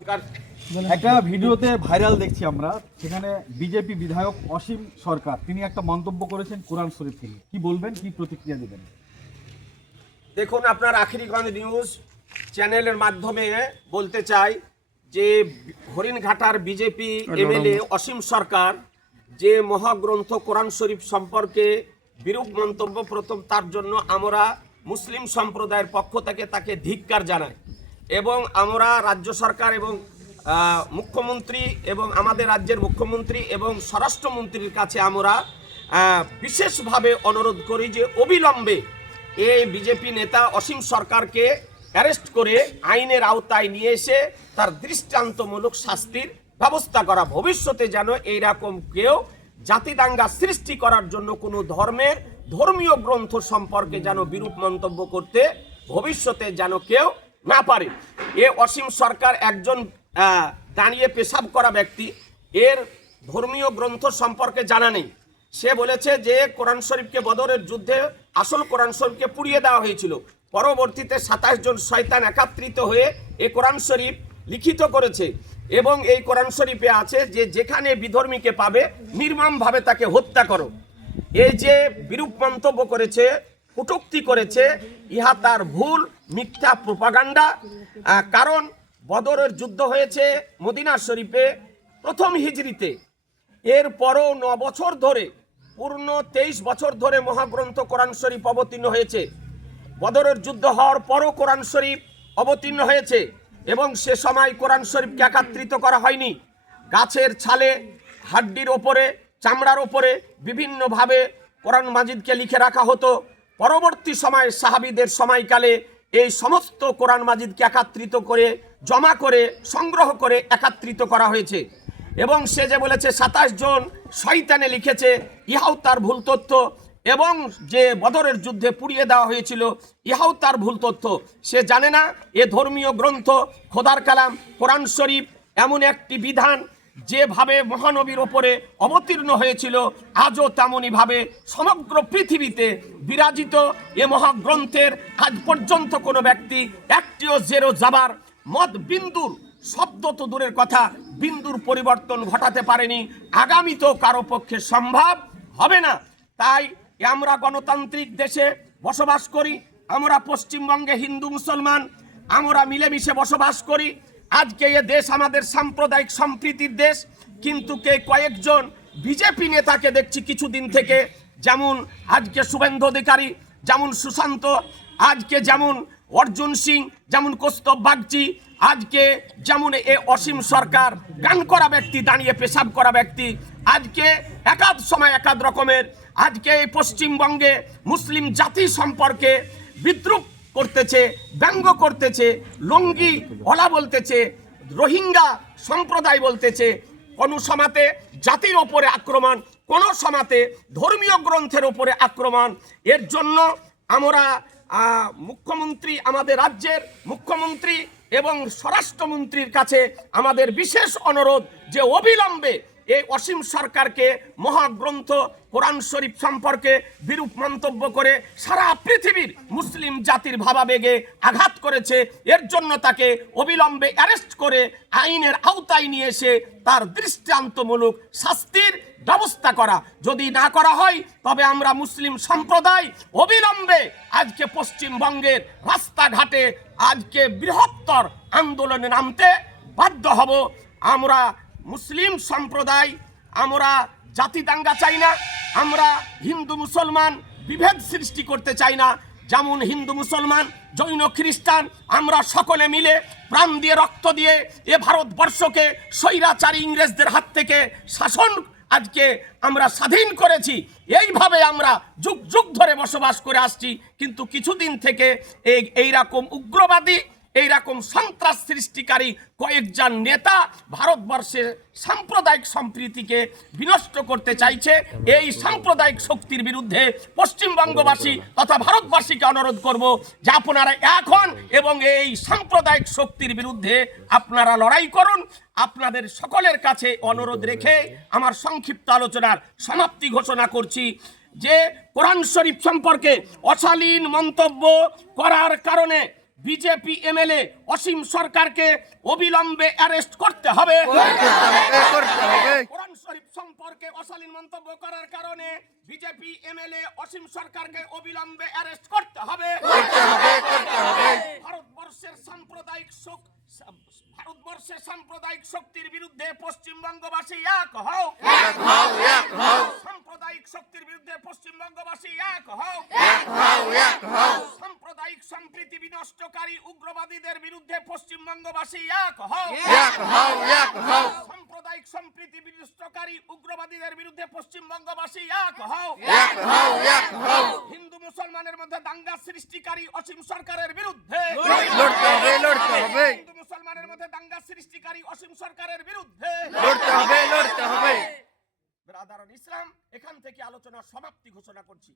একটা ভিডিওতে ভাইরাল দেখছি আমরা, সেখানে বিজেপি বিধায়ক অসীম সরকার তিনি একটা মন্তব্য করেছেন কোরআন শরীফ থেকে। কি বলবেন, কি প্রতিক্রিয়া দেবেন? দেখুন, আপনার আখিরিগঞ্জ নিউজ চ্যানেলের মাধ্যমে বলতে চাই যে হরিণঘাটার বিজেপি এমএলএ অসীম সরকার যে মহাগ্রন্থ কোরআন শরীফ সম্পর্কে বিরূপ মন্তব্য, প্রথম তার জন্য আমরা মুসলিম সম্প্রদায়ের পক্ষ থেকে তাকে ধিক্কার জানাই এবং আমরা রাজ্য সরকার এবং মুখ্যমন্ত্রী এবং আমাদের রাজ্যের মুখ্যমন্ত্রী এবং স্বরাষ্ট্রমন্ত্রীর কাছে আমরা বিশেষভাবে অনুরোধ করি যে অবিলম্বে এই বিজেপি নেতা অসীম সরকারকে অ্যারেস্ট করে আইনের আওতায় নিয়ে এসে তার দৃষ্টান্তমূলক শাস্তির ব্যবস্থা করা। ভবিষ্যতে যেন এইরকম কেউ জাতিদাঙ্গা সৃষ্টি করার জন্য কোনো ধর্মের ধর্মীয় গ্রন্থ সম্পর্কে যেন বিরূপ মন্তব্য করতে ভবিষ্যতে যেন কেউ না পারে। এ অসীম সরকার একজন দাঁড়িয়ে পেশাব করা ব্যক্তি, এর ধর্মীয় গ্রন্থ সম্পর্কে জানা নেই। সে বলেছে যে কোরআন শরীফকে বদরের যুদ্ধে আসল কোরআন শরীফকে পুড়িয়ে দেওয়া হয়েছিল। পরবর্তীতে 27 জন শয়তান একত্রিত হয়ে এ কোরআন শরীফ লিখিত করেছে এবং এই কোরআন শরীফে আছে যে যেখানে বিধর্মীকে পাবে নির্মমভাবে তাকে হত্যা করো। এই যে বিরূপ মন্তব্য করেছে, কটূক্তি করেছে, ইহা তার ভুল মিথ্যা প্রোপাগান্ডা। কারণ বদরের যুদ্ধ হয়েছে মদিনা শরীফে প্রথম হিজরিতে, এরপরও 9 বছর ধরে, পূর্ণ 23 বছর ধরে মহাগ্রন্থ কোরআন শরীফ অবতীর্ণ হয়েছে। বদরের যুদ্ধ হওয়ার পরও কোরআন শরীফ অবতীর্ণ হয়েছে এবং সে সময় কোরআন শরীফকে একত্রিত করা হয়নি। গাছের ছালে, হাড্ডির ওপরে, চামড়ার ওপরে বিভিন্নভাবে কোরআন মাজিদকে লিখে রাখা হতো। পরবর্তী সময়ে সাহাবীদের সময়কালে এই সমস্ত কোরআন মাজিদকে একত্রিত করে, জমা করে, সংগ্রহ করে একত্রিত করা হয়েছে এবং সে যে বলেছে 27 জন শয়তানে লিখেছে, ইহাও তার ভুল তথ্য এবং যে বদরের যুদ্ধে পুড়িয়ে দেওয়া হয়েছিল ইহাও তার ভুল তথ্য। সে জানে না এ ধর্মীয় গ্রন্থ খোদার কালাম কোরআন শরীফ এমন একটি বিধান যেভাবে মহানবীর ওপরে অবতীর্ণ হয়েছিল আজও তেমনইভাবে সমগ্র পৃথিবীতে বিরাজিত। এ মহাগ্রন্থের আজ পর্যন্ত কোনো ব্যক্তি একটিও জেরো যাবার মত বিন্দুর, শব্দ তো দূরের কথা, বিন্দুর পরিবর্তন ঘটাতে পারেনি, আগামীতেও কারো পক্ষে সম্ভব হবে না। তাই আমরা গণতান্ত্রিক দেশে বসবাস করি, আমরা পশ্চিমবঙ্গে হিন্দু মুসলমান আমরা মিলেমিশে বসবাস করি। আজকে এ দেশ আমাদের সাম্প্রদায়িক সম্প্রীতির দেশ, কিন্তু কয়েকজন বিজেপি নেতাকে দেখছি কিছুদিন থেকে, যেমন আজকে শুভেন্দু অধিকারী, যেমন সুশান্ত, আজকে যেমন অর্জুন সিং, যেমন কৌস্তব বাগচি, আজকে যেমন এ অসীম সরকার, গান করা ব্যক্তি, দাঁড়িয়ে পেশাব করা ব্যক্তি, আজকে একাধ সময় একাধ রকমের আজকে এই পশ্চিমবঙ্গে মুসলিম জাতি সম্পর্কে বিদ্রুপ করতেছে, ব্যঙ্গ করতেছে, লঙ্গি ওলা বলতেছে, রোহিঙ্গা সম্প্রদায় বলতেছে। কোনো সমাতে জাতির ওপরে আক্রমণ, কোনো সমাতে ধর্মীয় গ্রন্থের ওপরে আক্রমণ। এর জন্য আমরা মুখ্যমন্ত্রী, আমাদের রাজ্যের মুখ্যমন্ত্রী এবং স্বরাষ্ট্রমন্ত্রীর কাছে আমাদের বিশেষ অনুরোধ যে অবিলম্বে এই অসীম সরকারকে মহাগ্রন্থ কোরআন শরীফ সম্পর্কে বিরূপ মন্তব্য করে সারা পৃথিবীর মুসলিম জাতির ভাবাবেগে আঘাত করেছে, এর জন্য তাকে অবিলম্বে অ্যারেস্ট করে আইনের আওতায় নিয়ে এসে তার দৃষ্টান্তমূলক শাস্তির ব্যবস্থা করা। যদি না করা হয় তবে আমরা মুসলিম সম্প্রদায় অবিলম্বে আজকে পশ্চিমবঙ্গের রাস্তাঘাটে আজকে বৃহত্তর আন্দোলনে নামতে বাধ্য হব। আমরা মুসলিম সম্প্রদায়, আমরা জাতি দাঙ্গা চাই না, আমরা হিন্দু মুসলমান বিভেদ সৃষ্টি করতে চাই না। যেমন হিন্দু মুসলমান, জৈন খ্রিস্টান আমরা সকলে মিলে প্রাণ দিয়ে, রক্ত দিয়ে এ ভারতবর্ষকে স্বৈরাচারী ইংরেজদের হাত থেকে শাসন আজকে আমরা স্বাধীন করেছি। এইভাবে আমরা যুগ যুগ ধরে বসবাস করে আসছি, কিন্তু কিছুদিন থেকে এইরকম উগ্রবাদী, এইরকম সন্ত্রাস সৃষ্টিকারী কয়েকজন নেতা ভারতবর্ষের সাম্প্রদায়িক সম্প্রীতিকে বিনষ্ট করতে চাইছে। এই সাম্প্রদায়িক শক্তির বিরুদ্ধে পশ্চিমবঙ্গবাসী তথা ভারতবাসীকে অনুরোধ করব যে আপনারা এখন এবং এই সাম্প্রদায়িক শক্তির বিরুদ্ধে আপনারা লড়াই করুন। আপনাদের সকলের কাছে অনুরোধ রেখে আমার সংক্ষিপ্ত আলোচনার সমাপ্তি ঘোষণা করছি যে কোরআন শরীফ সম্পর্কে অশালীন মন্তব্য করার কারণে বিজেপি এমএলএ অসীম সরকারকে অবিলম্বে অ্যারেস্ট করতে হবে। কোরআন শরীফ সম্পর্কে অশালীন মন্তব্য করার কারণে বিজেপি এমএলএ অসীম সরকারকে অবিলম্বে অ্যারেস্ট করতে হবে। ভারতবর্ষের সাম্প্রদায়িক শক্তির বিরুদ্ধে পশ্চিমবঙ্গবাসী এক হও। সাম্প্রদায়িক শক্তির বিরুদ্ধে পশ্চিমবঙ্গবাসী এক হও। সাম্প্রদায়িক সম্প্রীতি বিনষ্টকারী উগ্রবাদীদের বিরুদ্ধে পশ্চিমবঙ্গবাসী এক হও। সাম্প্রদায়িক সম্প্রীতি বিনষ্টকারী উগ্রবাদীদের বিরুদ্ধে পশ্চিমবঙ্গবাসী এক হও। হিন্দু মুসলমানের মধ্যে দাঙ্গা সৃষ্টিকারী অসীম সরকারের বিরুদ্ধে হিন্দু মুসলমানের মধ্যে দাঙ্গা সৃষ্টিকারী অসীম সরকারের বিরুদ্ধে ব্রাদার ইসলাম, এখান থেকে আলোচনা সমাপ্তি ঘোষণা করছি।